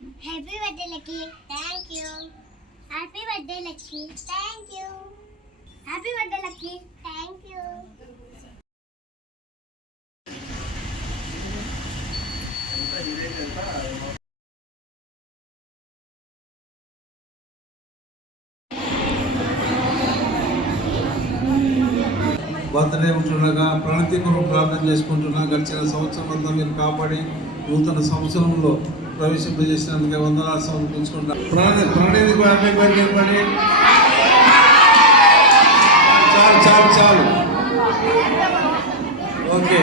Happy birthday lucky. Thank you. Happy birthday lucky. Thank you. Happy birthday lucky. Thank you. Birthday ఉంటుండగా ప్రణతి కొరకు ప్రార్థన చేసుకుంటున్నా. గడిచిన సంవత్సరం అంతా మీరు కాపాడి నూతన సంవత్సరంలో ప్రవేశింపజేసినందుకే వందనాలు సమర్పించుకుంటా. ప్రణతి హ్యాపీ బర్త్డే పడి చాలు చాలు చాలు ఓకే.